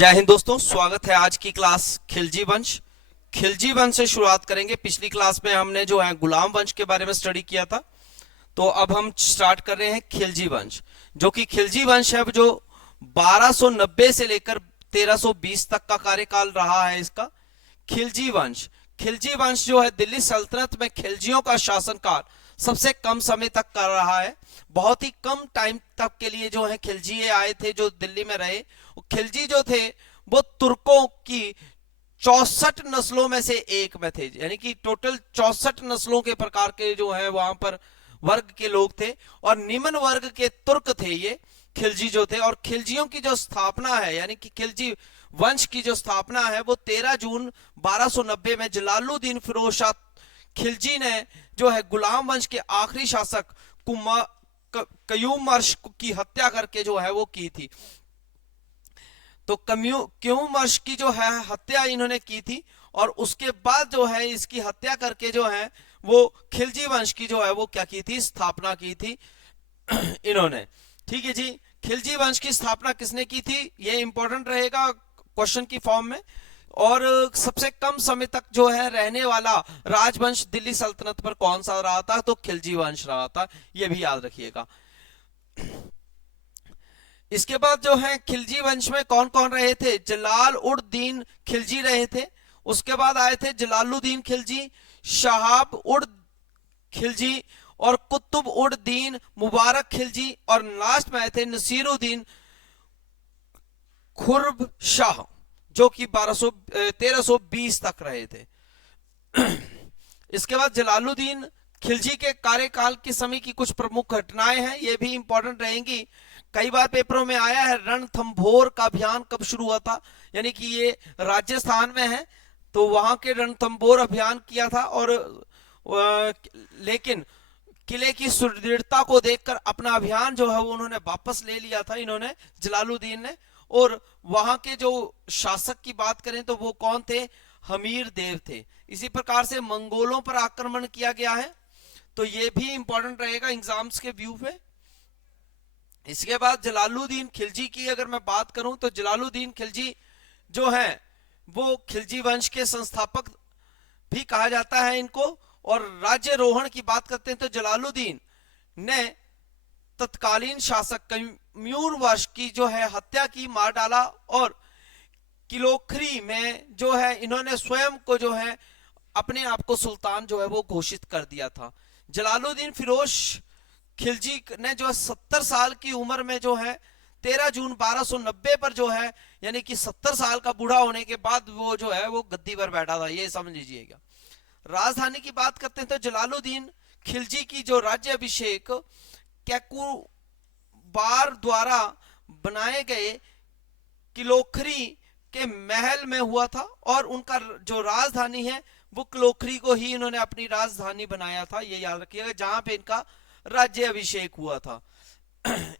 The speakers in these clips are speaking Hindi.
जय हिंद दोस्तों, स्वागत है आज की क्लास खिलजी वंश। खिलजी वंश से शुरुआत करेंगे। पिछली क्लास में हमने जो है गुलाम वंश के बारे में स्टडी किया था, तो अब हम स्टार्ट कर रहे हैं खिलजी वंश। जो कि खिलजी वंश है जो 1290 से लेकर 1320 तक का कार्यकाल रहा है इसका। खिलजी वंश जो है दिल्ली सल्तनत में खिलजियों का शासनकाल सबसे कम समय तक कर रहा है। बहुत ही कम टाइम तक के लिए जो है खिलजी आए थे जो दिल्ली में रहे। खिलजी जो थे वो तुर्कों की 64 नस्लों में से एक में थे, यानी कि टोटल 64 नस्लों के प्रकार के जो है वहां पर वर्ग के लोग थे और निम्न वर्ग के तुर्क थे ये खिलजी जो थे। और खिलजियों की जो स्थापना है, यानी कि खिलजी वंश की जो स्थापना है वो 13 जून 1290 में जलालुद्दीन फिरोज शाह खिलजी ने जो है गुलाम वंश के आखिरी शासक कयूमर्श की हत्या करके जो है वो की थी। तो कयूमर्श की जो है हत्या इन्होंने की थी और उसके बाद जो है इसकी हत्या करके जो है वो खिलजी वंश की जो है वो क्या की थी, स्थापना की थी इन्होंने। ठीक है जी, खिलजी वंश की स्थापना किसने की थी ये इंपॉर्टेंट रहेगा क्वेश्चन की फॉर्म में। और सबसे कम समय तक जो है रहने वाला राजवंश दिल्ली सल्तनत पर कौन सा रहा था, तो खिलजी वंश रहा था, ये भी याद रखिएगा। इसके बाद जो है खिलजी वंश में कौन कौन रहे थे, जलाल उद दीन खिलजी रहे थे। उसके बाद आए थे जलालुद्दीन खिलजी, शहाब उद खिलजी और कुतुब उद दीन मुबारक खिलजी, और लास्ट में आए थे नसीरुद्दीन खुर्ब शाह जो कि 1320 तक रहे थे। इसके बाद जलालुद्दीन खिलजी के कार्यकाल के समय की कुछ प्रमुख घटनाएं हैं, ये भी इंपॉर्टेंट रहेंगी। कई बार पेपरों में आया है रणथंभोर का अभियान कब शुरू हुआ था, यानी कि ये राजस्थान में है, तो वहां के रणथंभोर अभियान किया था। और लेकिन किले की सुदृढ़ता को देखकर अपना अभियान जो है वो उन्होंने वापस ले लिया था इन्होंने, जलालुद्दीन ने। और वहां के जो शासक की बात करें तो वो कौन थे, हमीर देव थे। इसी प्रकार से मंगोलों पर आक्रमण किया गया है, तो ये भी इंपॉर्टेंट रहेगा एग्जाम्स के व्यू पे। इसके बाद जलालुद्दीन खिलजी की अगर मैं बात करूं तो जलालुद्दीन खिलजी जो है वो खिलजी वंश के संस्थापक भी कहा जाता है इनको। और राज्यरोहण की बात करते हैं तो जलालुद्दीन ने तत्कालीन शासक कैम्यूर वंश की जो है हत्या की, मार डाला। और किलोखरी में जो है इन्होंने स्वयं को जो है अपने आप को सुल्तान जो है वो घोषित कर दिया था। जलालुद्दीन फिरोज खिलजी ने जो 70 साल की उम्र में जो है 13 जून 1290 पर जो है, यानी कि 70 साल का बूढ़ा होने के बाद वो जो है वो गद्दी पर बैठा था, ये समझ लीजिएगा। राजधानी की बात करते हैं तो जलालुद्दीन खिलजी की जो राज्य अभिषेक कैकुबार द्वारा बनाए गए किलोखरी के महल में हुआ था। और उनका जो राजधानी है वो किलोखरी को ही इन्होंने अपनी राजधानी बनाया था, ये याद रखिएगा, जहां पे इनका राज्य अभिषेक हुआ था।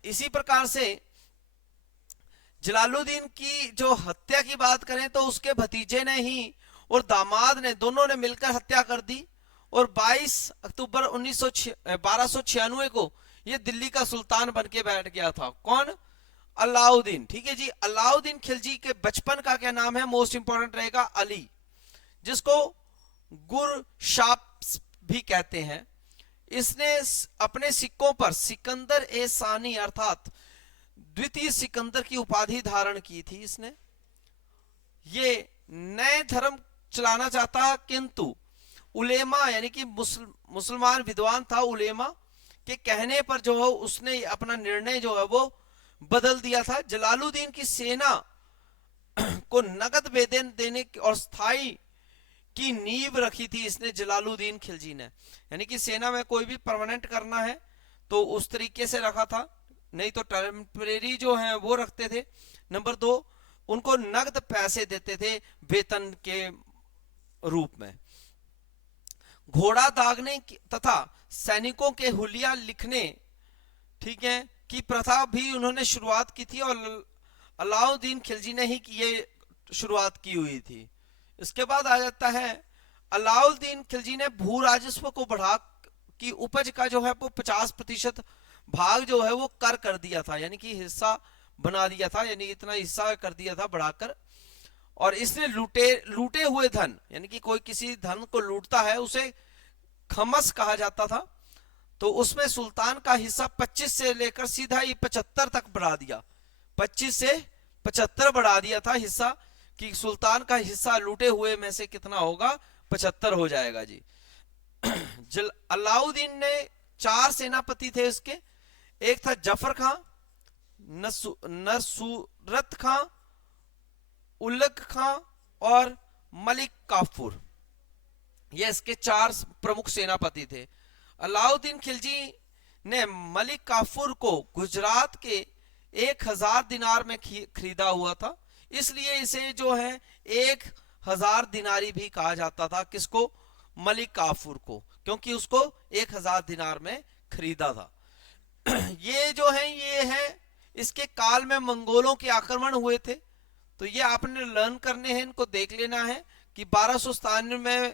इसी प्रकार से जलालुद्दीन की जो हत्या की बात करें तो उसके भतीजे ने ही और दामाद ने दोनों ने मिलकर हत्या कर दी। और 22 अक्टूबर 1296 को ये दिल्ली का सुल्तान बन के बैठ गया था। कौन, अलाउद्दीन। ठीक है जी, अलाउद्दीन खिलजी के बचपन का क्या नाम है, मोस्ट इंपॉर्टेंट रहेगा अली, जिसको गुरशाप भी कहते हैं। इसने अपने सिक्कों पर सिकंदर ए सानी अर्थात द्वितीय सिकंदर की उपाधि धारण की थी इसने। ये नए धर्म चलाना चाहता, किंतु उलेमा यानी कि मुसलमान विद्वान था, उलेमा के कहने पर जो है उसने अपना निर्णय जो है वो बदल दिया था। जलालुद्दीन की सेना को नगद वेतन देने और स्थायी की नींव रखी थी इसने, जलालुद्दीन खिलजी ने। यानी कि सेना में कोई भी परमानेंट करना है तो उस तरीके से रखा था, नहीं तो टेम्परेरी जो है वो रखते थे। नंबर 2, उनको नगद पैसे देते थे वेतन के रूप में। घोड़ा दागने तथा सैनिकों के हुलिया लिखने, ठीक है, की प्रथा भी उन्होंने शुरुआत की थी और अलाउद्दीन खिलजी ने ही ये शुरुआत की हुई थी। इसके बाद आ जाता है अलाउद्दीन खिलजी ने भू राजस्व को बढ़ा की उपज का जो है वो 50% भाग जो है वो कर दिया था, यानी कि हिस्सा बना दिया था, यानी इतना हिस्सा कर दिया था बढ़ाकर। और इसने लूटे हुए धन, यानी कि कोई किसी धन को लूटता है उसे खमस कहा जाता था, तो उसमें सुल्तान का हिस्सा 25 से लेकर सीधा ही 75 तक बढ़ा दिया। 25 से 75 बढ़ा दिया था हिस्सा, कि सुल्तान का हिस्सा लूटे हुए में से कितना होगा, 75 हो जाएगा जी। अलाउद्दीन ने 4 सेनापति थे इसके, एक था जफर खां, नसूरत खां, उलग खां और मलिक काफूर। ये इसके 4 प्रमुख सेनापति थे। अलाउद्दीन खिलजी ने मलिक काफूर को गुजरात के 1000 दिनार में खरीदा हुआ था, इसलिए इसे जो है 1000 दिनारी भी कहा जाता था। किसको? मलिक काफूर को, क्योंकि उसको 1000 दिनार में खरीदा था। ये जो है ये है इसके काल में मंगोलों के आक्रमण हुए थे, तो ये आपने लर्न करने हैं, इनको देख लेना है कि 1297 में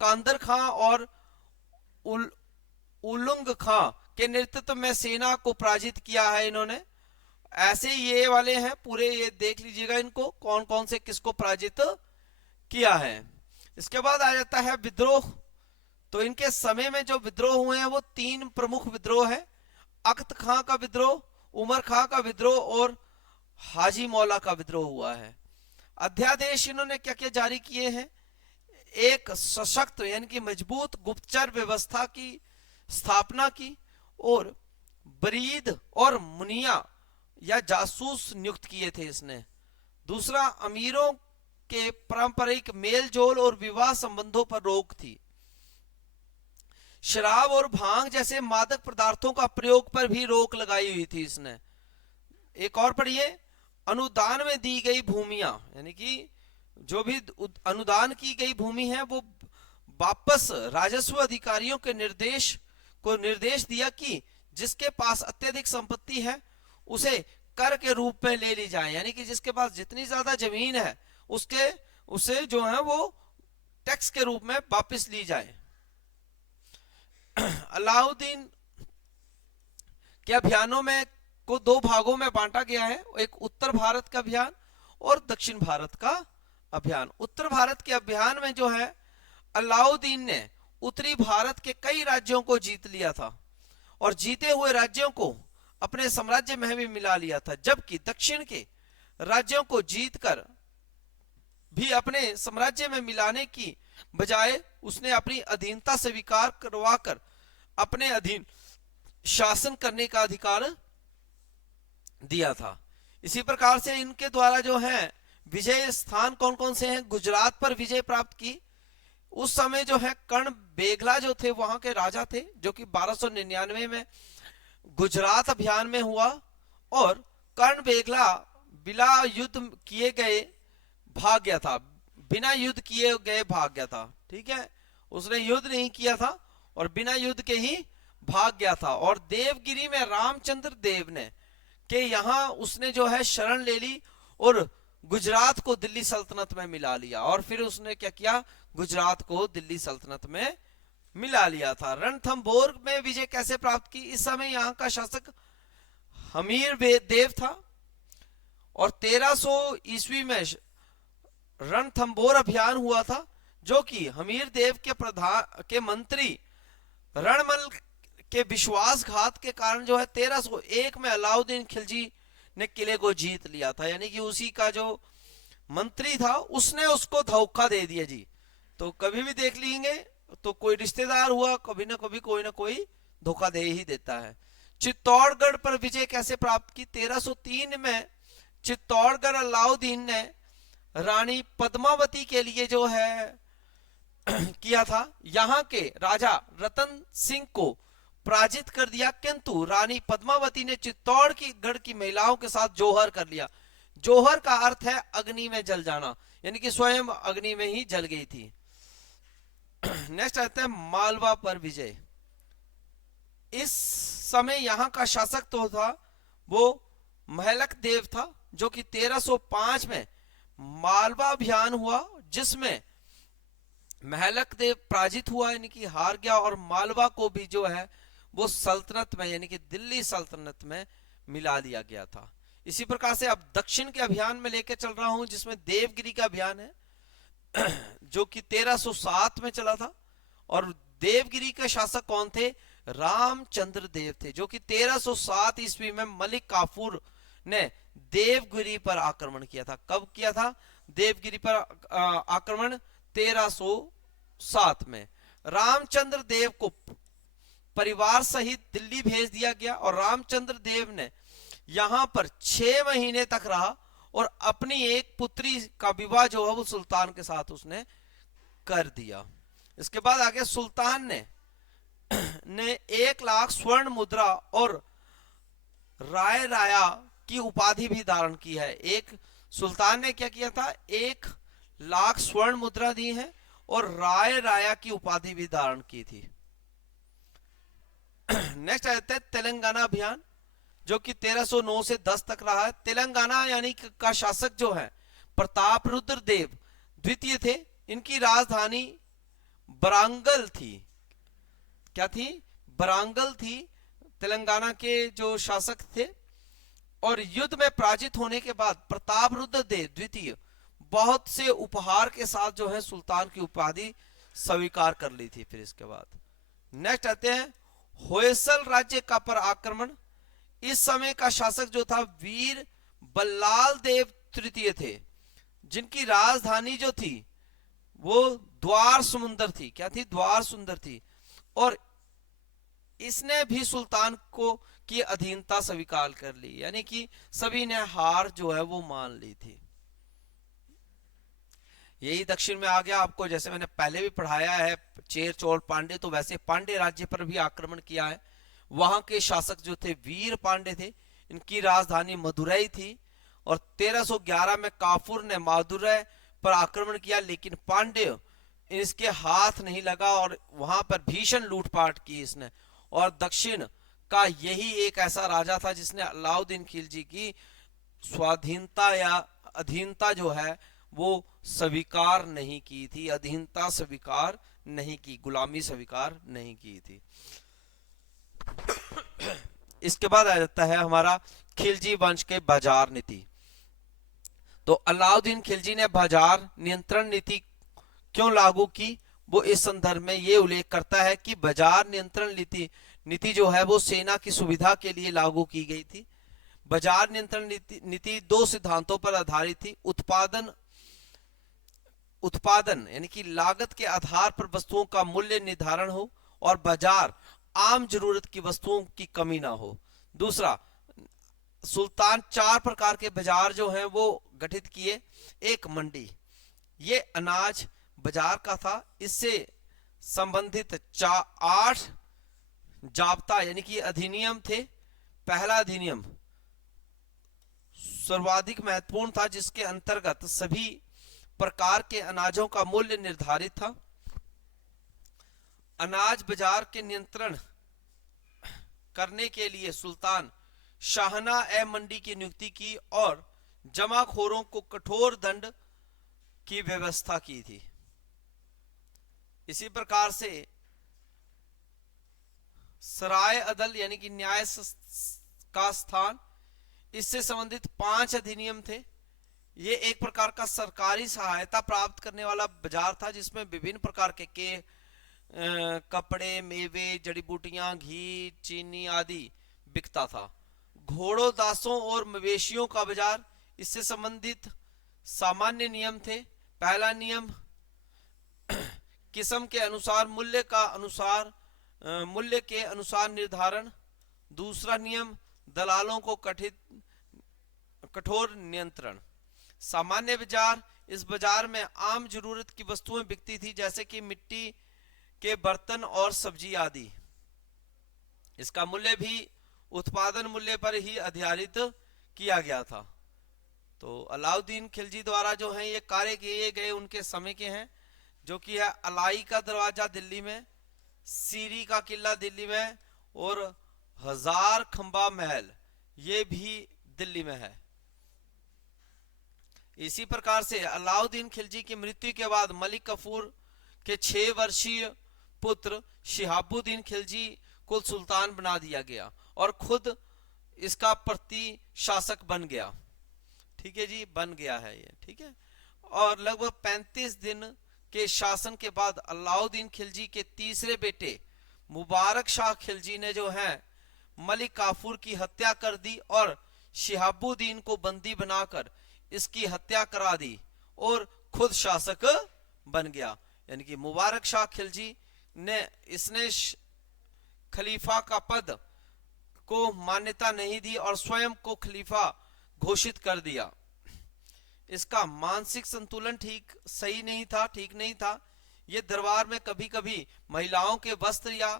कांदर खां और उलुंग खां के नेतृत्व में सेना को पराजित किया है इन्होंने। ऐसे ये वाले हैं पूरे, ये देख लीजिएगा इनको कौन कौन से किसको पराजित किया है। इसके बाद आ जाता है विद्रोह। तो इनके समय में जो विद्रोह हुए हैं वो 3 प्रमुख विद्रोह है, अख्त खां का विद्रोह, उमर खां का विद्रोह और हाजी मौला का विद्रोह हुआ है। अध्यादेश इन्होंने क्या क्या जारी किए हैं? एक सशक्त यानी कि मजबूत गुप्तचर व्यवस्था की स्थापना की, और बरीद और मुनिया या जासूस नियुक्त किए थे इसने। दूसरा, अमीरों के पारंपरिक मेल जोल और विवाह संबंधों पर रोक थी। शराब और भांग जैसे मादक पदार्थों का प्रयोग पर भी रोक लगाई हुई थी इसने। एक और पढ़िए, अनुदान में दी गई भूमियां, यानी कि जो भी अनुदान की गई भूमि है वो वापस राजस्व अधिकारियों के निर्देश दिया कि जिसके पास अत्यधिक संपत्ति है उसे कर के रूप में ले ली जाए, यानी कि जिसके पास जितनी ज्यादा जमीन है उसे जो है वो टैक्स के रूप में वापस ली जाए। अलाउद्दीन के अभियानों में को 2 भागों में बांटा गया है, एक उत्तर भारत का अभियान और दक्षिण भारत का अभियान। उत्तर भारत के अभियान में जो है अलाउद्दीन ने उत्तरी भारत के कई राज्यों को जीत लिया था और जीते हुए राज्यों को अपने साम्राज्य में भी मिला लिया था, जबकि दक्षिण के राज्यों को जीतकर भी अपने साम्राज्य में मिलाने की बजाय उसने अपनी अधीनता स्वीकार करवाकर अपने अधीन शासन करने का अधिकार दिया था। इसी प्रकार से इनके द्वारा जो है विजय स्थान कौन कौन से हैं? गुजरात पर विजय प्राप्त की। उस समय जो है कर्ण बेगला जो थे वहां के राजा थे, जो कि 1299 में गुजरात अभियान में हुआ, और कर्ण बेगला बिना युद्ध किए गए भाग गया था, बिना युद्ध किए गए भाग गया था। ठीक है, उसने युद्ध नहीं किया था और बिना युद्ध के ही भाग गया था। और देवगिरी में रामचंद्र देव ने के यहाँ उसने जो है शरण ले ली और गुजरात को दिल्ली सल्तनत में मिला लिया, और फिर उसने क्या किया? गुजरात को दिल्ली सल्तनत में मिला लिया था। रणथंभौर में विजय कैसे प्राप्त की? इस समय यहाँ का शासक हमीर देव था और 1300 ईस्वी में रणथंभौर अभियान हुआ था, जो कि हमीर देव के मंत्री रणमल के विश्वासघात के कारण जो है 1301 में अलाउद्दीन खिलजी ने किले को जीत लिया था, यानी कि उसी का जो मंत्री था उसने उसको धोखा दे दिया जी। तो कभी भी देख लेंगे तो कोई रिश्तेदार हुआ, कभी ना कभी कोई ना कोई धोखा दे ही देता है। चित्तौड़गढ़ पर विजय कैसे प्राप्त की? 1303 में चित्तौड़गढ़ अलाउद्दीन ने रानी पद्मावती के लिए जो है किया था। यहाँ के राजा रतन सिंह को पराजित कर दिया, किंतु रानी पद्मावती ने चित्तौड़गढ़ की महिलाओं के साथ जोहर कर लिया। जोहर का अर्थ है अग्नि में जल जाना, यानी कि स्वयं अग्नि में ही जल गई थी। नेक्स्ट आता है मालवा पर विजय। इस समय यहाँ का शासक तो था वो महलक देव था, जो कि 1305 में मालवा अभियान हुआ, जिसमें महलक देव पराजित हुआ, यानी कि हार गया, और मालवा को भी जो है वो सल्तनत में यानी कि दिल्ली सल्तनत में मिला लिया गया था। इसी प्रकार से अब दक्षिण के अभियान में लेकर चल रहा हूं, जिसमें देवगिरी का अभियान है जो कि 1307 में चला था। और देवगिरी के शासक कौन थे? रामचंद्र देव थे, जो कि 1307 ईस्वी में मलिक काफूर ने देवगिरी पर आक्रमण किया था। कब किया था देवगिरी पर आक्रमण? 1307 में। रामचंद्र देव को परिवार सहित दिल्ली भेज दिया गया और रामचंद्र देव ने यहां पर 6 महीने तक रहा और अपनी एक पुत्री का विवाह जो है वो सुल्तान के साथ उसने कर दिया। इसके बाद आगे सुल्तान ने 1 लाख स्वर्ण मुद्रा और राय राया की उपाधि भी धारण की है। एक सुल्तान ने क्या किया था? 1 लाख स्वर्ण मुद्रा दी है और राय राया की उपाधि भी धारण की थी। नेक्स्ट आ जाते हैं तेलंगाना अभियान, जो कि 1309 से 10 तक रहा है। तेलंगाना यानी का शासक जो है प्रताप रुद्र देव द्वितीय थे। इनकी राजधानी बरांगल थी। क्या थी? बरांगल थी। तेलंगाना के जो शासक थे, और युद्ध में पराजित होने के बाद प्रताप रुद्र देव द्वितीय बहुत से उपहार के साथ जो है सुल्तान की उपाधि स्वीकार कर ली थी। फिर इसके बाद नेक्स्ट आते हैं होयसल राज्य का पर आक्रमण। इस समय का शासक जो था वीर बल्लाल देव तृतीय थे, जिनकी राजधानी जो थी वो द्वार सुंदर थी। क्या थी? द्वार सुंदर थी। और इसने भी सुल्तान को की अधीनता स्वीकार कर ली, यानी कि सभी ने हार जो है वो मान ली थी। यही दक्षिण में आ गया। आपको जैसे मैंने पहले भी पढ़ाया है चेर चोल पांडे, तो वैसे पांडे राज्य पर भी आक्रमण किया है। वहां के शासक जो थे वीर पांडे थे। इनकी राजधानी मदुरई थी और 1311 में काफूर ने मदुरई पर आक्रमण किया, लेकिन पांड्य इसके हाथ नहीं लगा और वहां पर भीषण लूटपाट की इसने। और दक्षिण का यही एक ऐसा राजा था जिसने अलाउद्दीन खिलजी की स्वाधीनता या अधीनता जो है वो स्वीकार नहीं की थी। अधीनता स्वीकार नहीं की, गुलामी स्वीकार नहीं की थी। इसके बाद आ जाता है हमारा खिलजी वंश के बाजार नीति। तो अलाउद्दीन खिलजी ने बाजार नियंत्रण नीति क्यों लागू की, वो इस संदर्भ में ये उल्लेख करता है कि बाजार नियंत्रण नीति जो है वो सेना की सुविधा के लिए लागू की गई थी। बाजार नियंत्रण नीति 2 सिद्धांतों पर आधारित थी। उत्पादन यानी कि लागत के आधार पर वस्तुओं का मूल्य निर्धारण हो और बाजार आम जरूरत की वस्तुओं की कमी ना हो। दूसरा, सुल्तान 4 प्रकार के बाजार जो हैं वो गठित किए। एक मंडी, ये अनाज बाजार का था। इससे संबंधित 8 जाब्ता यानी कि अधिनियम थे। पहला अधिनियम सर्वाधिक महत्वपूर्ण था, जिसके अंतर्गत सभी प्रकार के अनाजों का मूल्य निर्धारित था। अनाज बाजार के नियंत्रण करने के लिए सुल्तान शाहना ए मंडी की नियुक्ति की और जमाखोरों को कठोर दंड की व्यवस्था की थी। इसी प्रकार से सराय अदल यानी कि न्याय का स्थान, इससे संबंधित 5 अधिनियम थे। ये एक प्रकार का सरकारी सहायता प्राप्त करने वाला बाजार था, जिसमें विभिन्न प्रकार के कपड़े, मेवे, जड़ी बूटियां, घी, चीनी आदि बिकता था। घोड़ों, दासों और मवेशियों का बाजार, इससे संबंधित सामान्य नियम थे। पहला नियम किस्म के अनुसार मूल्य के अनुसार निर्धारण। दूसरा नियम दलालों को कठोर नियंत्रण। सामान्य बाजार, इस बाजार में आम जरूरत की वस्तुएं बिकती थी, जैसे कि मिट्टी के बर्तन और सब्जी आदि। इसका मूल्य भी उत्पादन मूल्य पर ही आधारित किया गया था। तो अलाउद्दीन खिलजी द्वारा जो है ये कार्य किए गए उनके समय के हैं, जो कि है अलाई का दरवाजा दिल्ली में, सीरी का किला दिल्ली में और हजार खंबा महल ये भी दिल्ली में है। इसी प्रकार से अलाउद्दीन खिलजी की मृत्यु के बाद मलिक काफूर के 6 वर्षीय पुत्र शिहाबुद्दीन खिलजी को सुल्तान बना दिया गया और खुद इसका प्रति शासक बन गया। ठीक है जी, बन गया है ये। ठीक है, और लगभग 35 दिन के शासन के बाद अलाउद्दीन खिलजी के तीसरे बेटे मुबारक शाह खिलजी ने जो है मलिक काफूर की हत्या कर दी और शिहाबुद्दीन को बंदी बनाकर इसकी हत्या करा दी और खुद शासक बन गया। यानी कि मुबारक शाह खिलजी ने इसने खलीफा का पद को मान्यता नहीं दी और स्वयं को खलीफा घोषित कर दिया। इसका मानसिक संतुलन सही नहीं था, ठीक नहीं था। ये दरबार में कभी कभी महिलाओं के वस्त्र या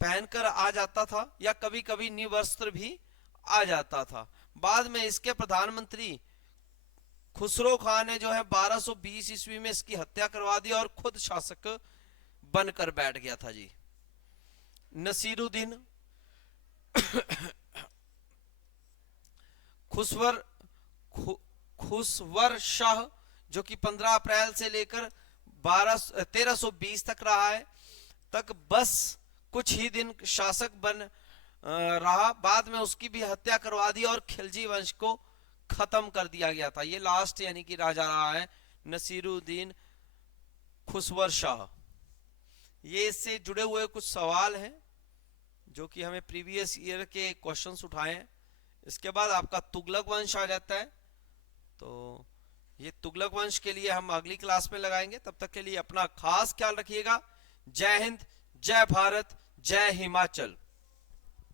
पहनकर आ जाता था या कभी कभी निवस्त्र भी आ जाता था। बाद में इसके प्रधानमंत्री खुसरो खान ने जो है 1220 ईस्वी में इसकी हत्या करवा दी और खुद शासक बनकर बैठ गया था जी। नसीरुद्दीन खुसवर शाह जो कि 15 अप्रैल से लेकर 1320 तक रहा है, तक बस कुछ ही दिन शासक बन रहा। बाद में उसकी भी हत्या करवा दी और खिलजी वंश को खत्म कर दिया गया था। ये लास्ट यानी कि राजा रहा है नसीरुद्दीन खुसवर शाह। ये इससे जुड़े हुए कुछ सवाल हैं जो कि हमें प्रीवियस ईयर के क्वेश्चंस उठाए हैं। इसके बाद आपका तुगलक वंश आ जाता है। तो ये तुगलक वंश के लिए हम अगली क्लास में लगाएंगे। तब तक के लिए अपना खास ख्याल रखिएगा। जय हिंद, जय भारत, जय हिमाचल।